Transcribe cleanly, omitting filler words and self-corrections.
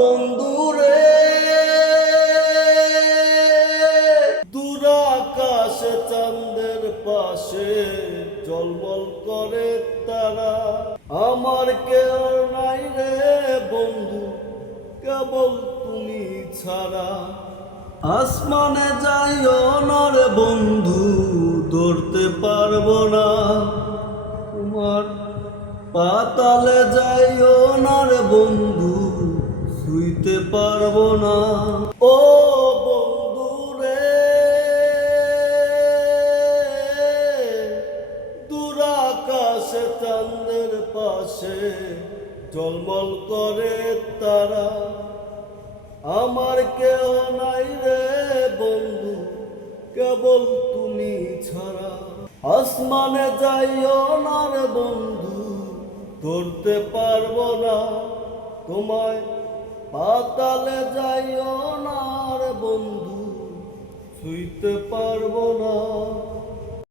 বন্ধুরে, দূর আকাশে চাঁদের পাশে ঝলমল করে তারা। আমার কেউ নাই রে বন্ধু, কেবল তুমি ছাড়া। আসমানে যাইও না রে বন্ধু, ধরতে পারবো না তোমার। পাতালে যাইও না রে বন্ধু, ছুঁইতে পারবো না। ও বন্ধু রে, দূর আকাশে চাঁদের পাশে ঝলমল করে তারা। আমার কেউ নাই রে বন্ধু, কেবল তুমি ছাড়া। আসমানে যাইও না রে বন্ধু, ধরতে পারবো না তোমায়। পাতালে যাইও না রে বন্ধু, ছুঁইতে পারবো না।